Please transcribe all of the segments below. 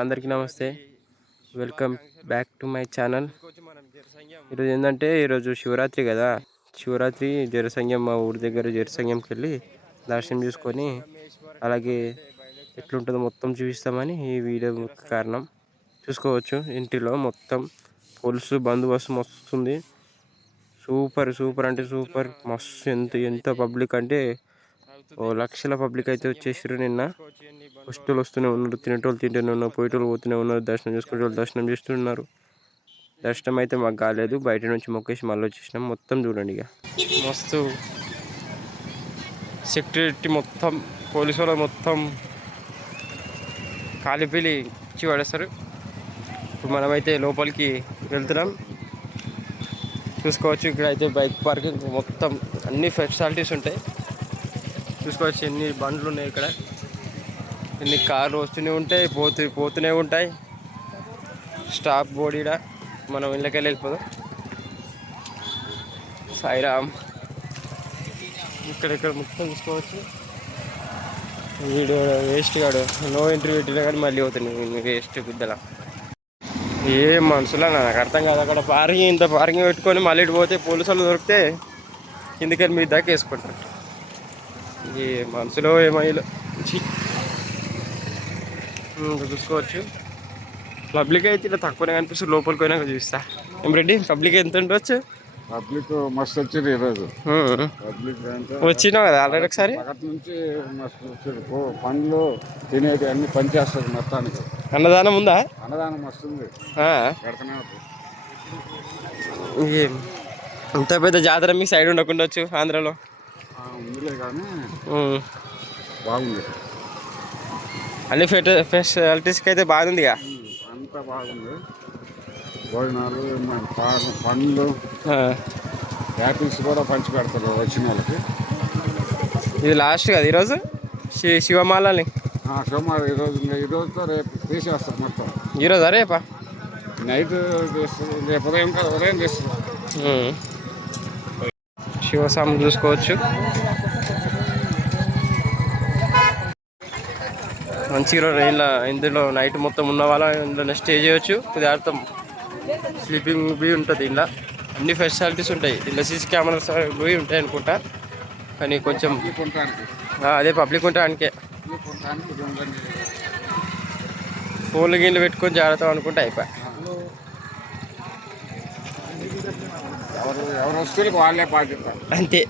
అందరికీ నమస్తే, welcome back to my channel. ఈరోజు ఏంటంటే ఈరోజు శివరాత్రి కదా. శివరాత్రి జరసంగం మా ఊరి దగ్గర జరసంగంకి వెళ్ళి దర్శనం చేసుకొని అలాగే ఎట్లుంటుందో మొత్తం చూపిస్తామని ఈ వీడియో కారణం. చూసుకోవచ్చు ఇంటిలో మొత్తం పోలీసు బందోబస్తు మస్తుంది. సూపర్ అంటే సూపర్ మస్తు. ఎంత పబ్లిక్ అంటే లక్షల పబ్లిక్ అయితే వచ్చేసారు. నిన్న వస్తువులు వస్తూనే ఉన్నారు, తినేటోళ్ళు తింటూనే ఉన్నారు, పోయేటోళ్ళు పోతూనే ఉన్నారు, దర్శనం చేసుకునే వాళ్ళు దర్శనం చేస్తున్నారు. దర్శనం అయితే మాకు కాలేదు, బయట నుంచి మొక్కేసి మళ్ళీ వచ్చేసినాం. మొత్తం చూడండి, ఇక మస్తు సెక్యూరిటీ మొత్తం పోలీసు వాళ్ళు మొత్తం కాలిపీలి ఇచ్చి పడేస్తారు. ఇప్పుడు మనమైతే లోపలికి వెళ్తున్నాం. చూసుకోవచ్చు ఇక్కడ అయితే బైక్ పార్కింగ్ మొత్తం అన్ని ఫెసిలిటీస్ ఉంటాయి. చూసుకోవచ్చు ఎన్ని బండ్లు ఉన్నాయి ఇక్కడ, ఎన్ని కార్లు వస్తూనే ఉంటాయి, పోతూనే ఉంటాయి. స్టాప్ బోర్డు ఇక్కడ మనం ఇళ్ళకెళ్ళి వెళ్ళిపోదాం. సాయిరామ్ ఇక్కడ మొత్తం చూసుకోవచ్చు. వీడియో వేస్ట్ కాడు, నో ఎంట్రీ పెట్టినా కానీ మళ్ళీ అవుతుంది వేస్ట్ గుద్దల. ఏ మనుషులా నాకు అర్థం కాదు. అక్కడ ఇంత పార్కింగ్ పెట్టుకొని మళ్ళీ ఇటు పోతే పోలీసు వాళ్ళు దొరికితే కిందికెళ్ళి మీ దాకా వేసుకుంటారు. ఈ మనసులో ఏమైలో చూసుకోవచ్చు. పబ్లిక్ అయితే ఇలా తక్కువనే కనిపిస్తుంది. లోపలికి పోయినాక చూస్తా. ఏం రెడ్డి పబ్లిక్ ఎంత ఉండొచ్చు? పబ్లిక్ మస్తు వచ్చారు ఈరోజు. పబ్లిక్ వచ్చినావు కదా ఆల్రెడీ ఒకసారి. నుంచి మస్తు వచ్చారు. పండ్లు తినేది అన్ని పనిచేస్తారు మొత్తానికి. అన్నదానం ఉందా? అన్నదానం వస్తుంది. ఇంత పెద్ద జాతర మీ సైడ్ ఉండకుండా వచ్చు ఆంధ్రలో ఉందిలే కానీ బాగుంది. అన్ని ఫెసిలిటీస్కి అయితే బాగుంది. అంతా బాగుంది. భోజనాలు, పండ్లు, యాపిల్స్ కూడా పంచి పెడతారు వచ్చిన వాళ్ళకి. ఇది లాస్ట్ కదా ఈరోజు శివమాలని. శివమాల ఈరోజుతో రేపు తీసేస్తారు మొత్తం. ఈరోజా రేపా? నైట్ తీస్తారు, రేపు ఉదయం కదా ఉదయం తీస్తారు. శివస్వామి చూసుకోవచ్చు. మంచిగా ఇందులో నైట్ మొత్తం ఉన్న వాళ్ళ ఇందులో స్టే చేయొచ్చు. కుదార్థం స్లీపింగ్ బీ ఉంటుంది. ఇంట్లో అన్ని ఫెసిలిటీస్ ఉంటాయి. ఇందులో సీసీ కెమెరాస్ బీ ఉంటాయి అనుకుంటా. కానీ కొంచెం అదే పబ్లిక్ ఉంటానికే ఫోన్లు గిన్నెలు పెట్టుకొని జాగ్రత్త అనుకుంటే అయిపోయి. ఎవరు వస్తువులకు వాళ్ళే బాధ్యత అంతే.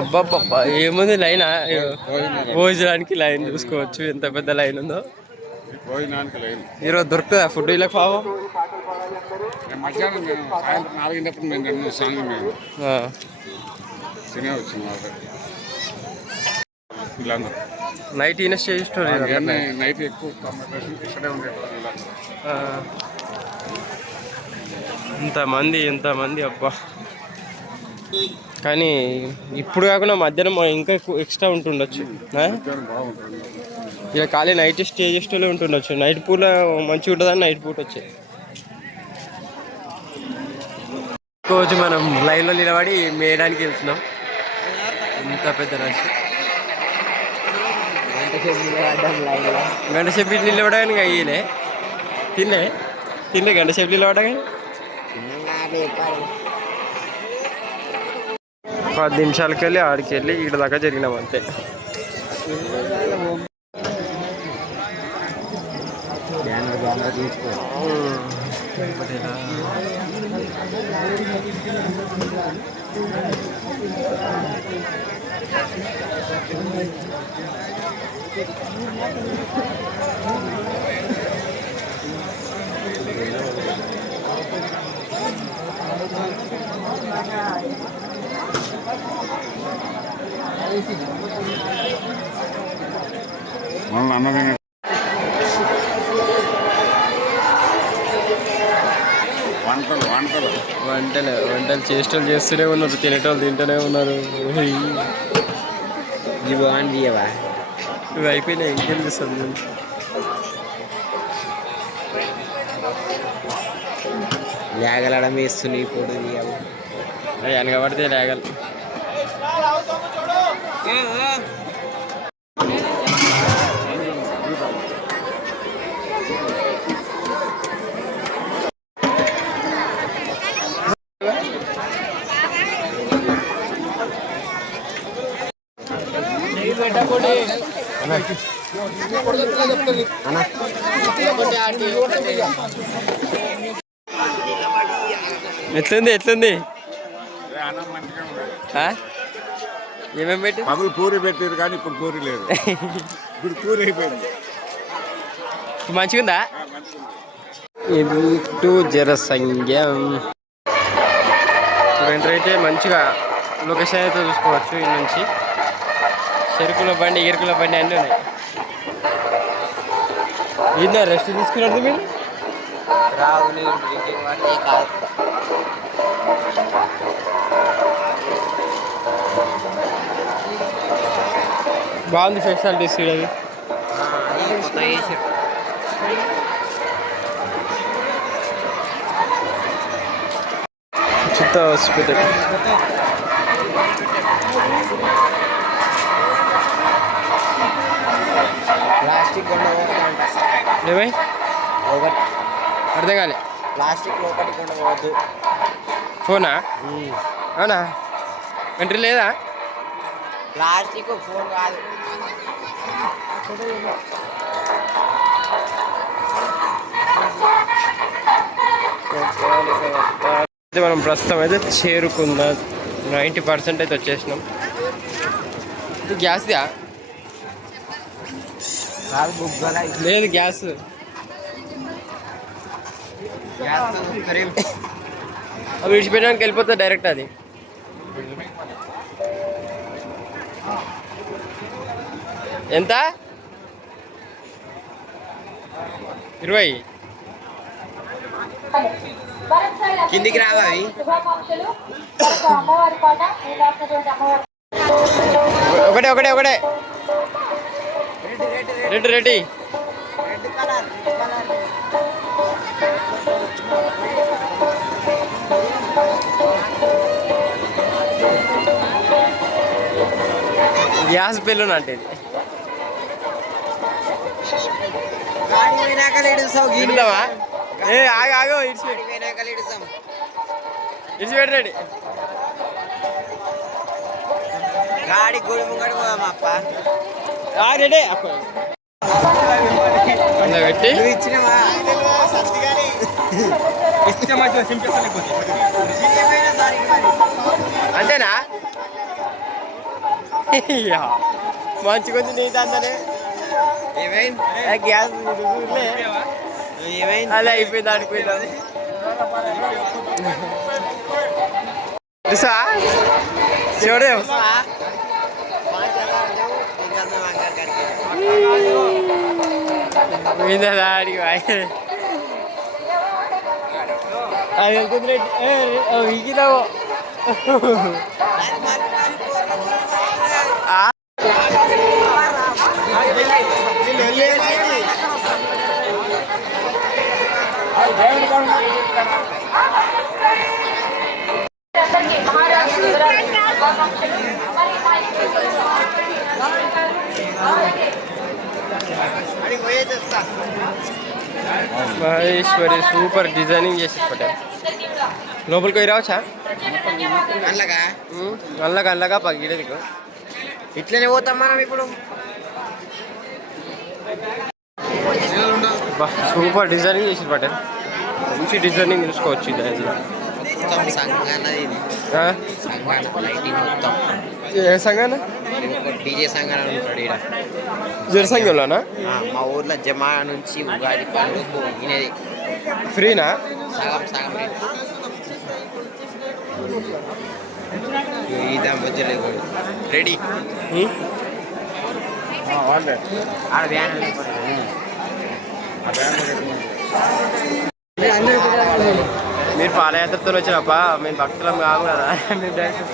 అబ్బాబ్బా ఏముంది లైన్, భోజనానికి లైన్ చూసుకోవచ్చు ఎంత పెద్ద లైన్ ఉందో. ఈరోజు దొరుకుతుందా ఫుడ్ ఇలా పావం? మధ్యాహ్నం సాయంత్రం 4 మేము సాంగ్ మేము తినే వచ్చింది. నైట్ ఈయన స్టే చేస్తున్నారు. నైట్ ఎక్కువ ఇక్కడే ఉండేటోళ్ళు. ఎంతమంది అబ్బా. కానీ ఇప్పుడు కాకుండా మధ్యాహ్నం ఇంకా ఎక్స్ట్రా ఉంటుండొచ్చు. ఇక ఖాళీ నైట్ స్టే చేసేటోళ్ళే ఉంటుండొచ్చు. నైట్ పూట మంచిగా ఉంటుందని నైట్ పూట వచ్చాయి. రోజు మనం లైన్లో నిలబడి మేయడానికి వెళ్తున్నాం. ఇంత పెద్ద రష్. గంట సేపు నిలబడగానే అయ్యలే తిన్లే గంట సేపు నిలబడగానే 10 నిమిషాలకి వెళ్ళి ఆడికి వెళ్ళి ఇక్కడ దాకా జరిగినాం అంతే. వంటలు చేసేటోళ్ళు చేస్తూనే ఉన్నారు, తినేటోళ్ళు తింటూనే ఉన్నారు. ఇవి అయిపోయినాయి, ఇంకేం చేస్తుంది. లేగలడం వేస్తున్నాయి ఇప్పుడు అవి వెనకబడితే లేగలు. ఎట్లుంది ఎట్లుంది ఏమేమి పెట్టి పగులు పూరి పెట్టారు కానీ ఇప్పుడు పూరి లేదు. ఇప్పుడు పూరి అయిపోయింది. మంచిగుందా ఇంటూ జనసంఖ్యం. ఇప్పుడు ఎంటర్ అయితే మంచిగా లొకేషన్ అయితే చూసుకోవచ్చు. ఈ నుంచి చెరుకుల బండి ఎరుకుల బండి అన్నీ ఉన్నాయి. ఏందా రెస్ట్ తీసుకున్నట్టు మీరు? బాగుంది ఫెసిలిటీస్ అది. చిత్త హాస్పిటల్ ప్లాస్టిక్ ఏమై అర్థం కాలే. ప్లాస్టిక్ లోపలికి ఉండవద్దు. ఫోనా? అవునా? ఎంట్రీ లేదా? ప్లాస్టిక్ ఫోన్ కాదు. అయితే మనం ప్రస్తుతం అయితే చేరుకుందాం. 90% అయితే వచ్చేసినాం. గ్యాస్దా లేదు గ్యాస్ అవి విడిచిపెట్టడానికి వెళ్ళిపోతుంది డైరెక్ట్. అది ఎంత? 20. కిందికి రావా? ఒకటే ఒకటే ఒకటే రెడ్డి రెడ్డి. గ్యాస్ బిల్లు అంటే ఇది తింటావా? ఏ ఆగు ఆగు ఇడిచిపెట్టండి. గాడి గుడి ముంగడి పోదాం అప్ప. రెడీ పెట్టి ఇచ్చినవా? అంతేనా? మంచి కొంచెం నీట్ అందనే గ్యాస్ అలా అయిపోయింది ఆడిపోయిందా చూడే ఆడికి అది వెళ్తుంది. వీకిదావు మహేశ్వరి సూపర్ డిజైనింగ్ చేసి పెట్టారు. లోపలికి పోయి రావచ్చా? అల్లగా పగిడేదికు ఇట్లనే పోతాం మనం ఇప్పుడు. సూపర్ డిజైనింగ్ చేసి పెట్టారు. మంచి డిజైనింగ్ చూసుకోవచ్చు. ఇది ఏ సంఘాన? డీజే సంఘాన ఉంటాడు ఈడ. జనసంఘంలోనా? మా ఊర్లో జమా నుంచి ఉగాది పండుగ వినేది ఫ్రీనా? సగం సగం ఇదా మధ్యలో రెడీ. ఆడ వ్యాన్ మీరు పాదయాత్రతో వచ్చినప్ప మేము భక్తులం కాదు కదా. మీరు డైరెక్ట్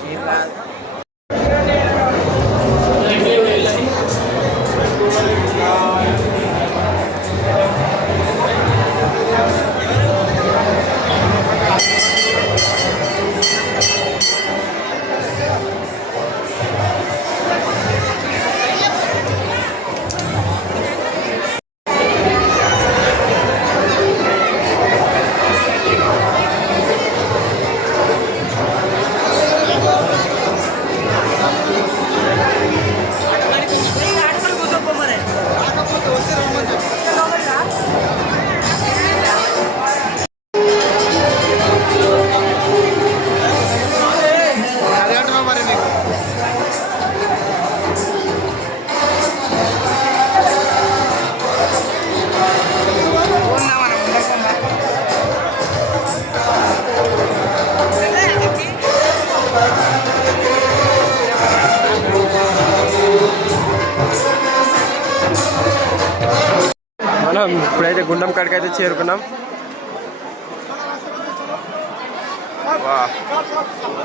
ఇప్పుడైతే గుండం కాడికి అయితే చేరుకున్నాం.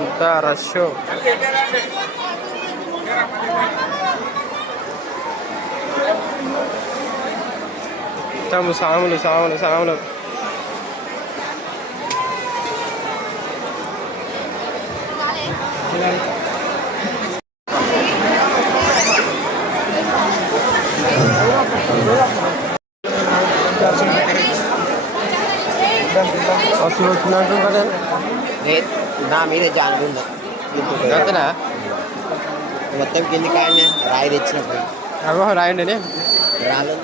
ఇంత రష్. సాములు సాములు సాములు. అసలు వచ్చినట్టు కదా నా మీద జానుకుందా అంతేనా? మొత్తం కింది కాయనే రాయి తెచ్చినప్పుడు అగో రాయండి. రాళ్ళు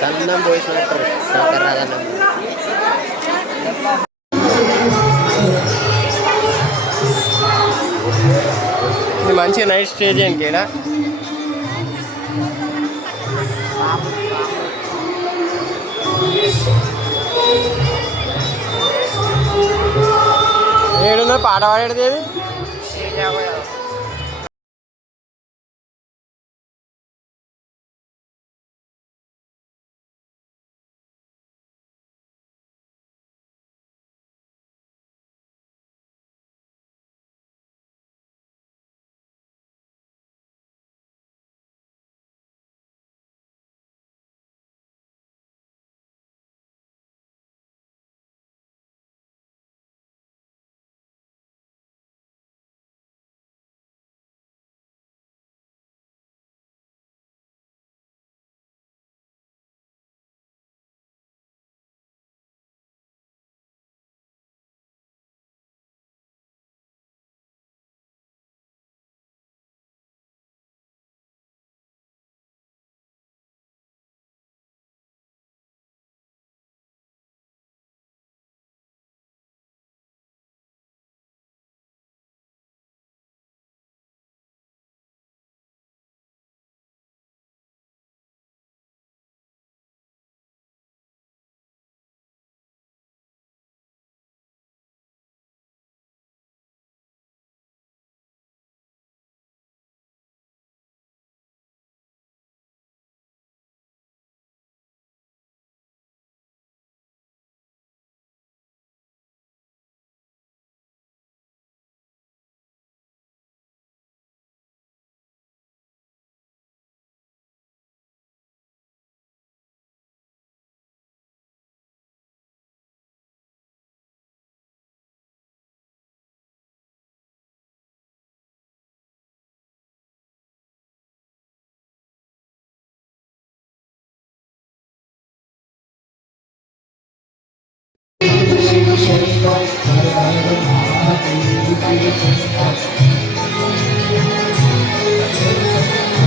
సన్నం పోసినట్టు రాదన్నం. ఇది మంచిగా నైట్ స్టే చేయండి ఇక్కడ. ఏడున్నా పాట పాడేది.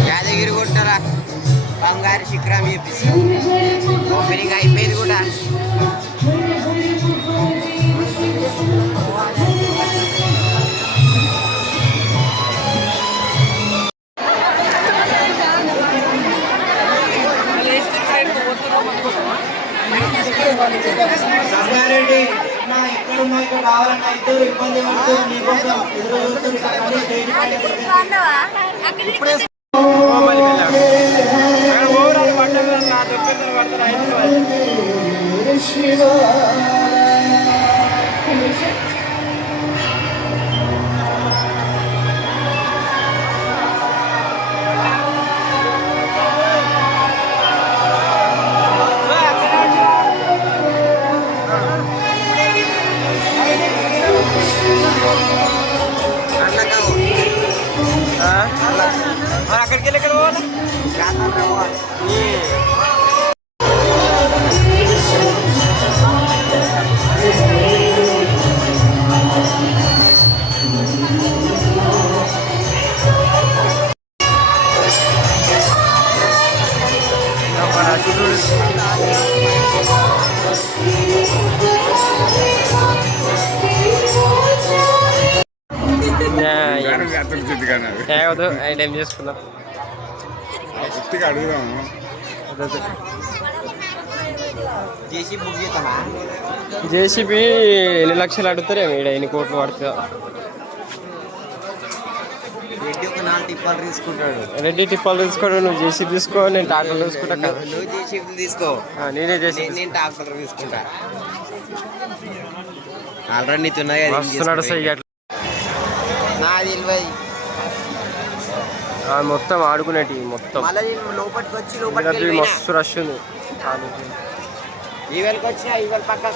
యాదగిరి గుట్టరా బంగారు శిఖరం చూపిస్తాం. ఓపెనింగ్ అయిపోయింది కూడా. సంగారెడ్డి ఎక్కడున్నా ఇక్కడ రావాలన్నా ఇద్దరు ఇబ్బంది పడుతూ నీకోసం ఎదురు అక్కడికి వెళ్ళి ఎక్కడ పోవాలి? ఐటైం చేసుకుందాం. అడుగుదాము. జేసీబీ ఎన్ని లక్షలు అడుగుతారేమో ఇక్కడ ఎన్ని కోట్లు పడుతుందో. రెడ్డి ఒక 4 టిప్పాలు తీసుకుంటాడు. రెడ్డి టిప్పాలు తీసుకోడు, నువ్వు చేసి తీసుకో, నేను ట్రాక్టర్ తీసుకుంటా కదా. నువ్వు జేసీబీ తీసుకో, నేనే చేసి నేను ట్రాక్టర్ తీసుకుంటా. ఆల్రెడీ నీతో ఉన్నాయి కదా, వస్తున్నాడు సైడ్ నాది తెలియదు. మొత్తం ఆడుకునేటి మొత్తం మళ్ళీ నేను లోపలికి వచ్చి ఇది మస్తు రష్ ఉంది. ఈవెల్కి వచ్చిన ఈవెల్ పక్క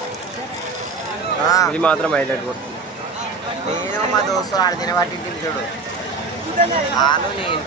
ఇది మాత్రం హైలైట్ కొడుతుంది. నేను మా దోస్తు ఆడ తినబట్టి చూడు. ఆలు నేను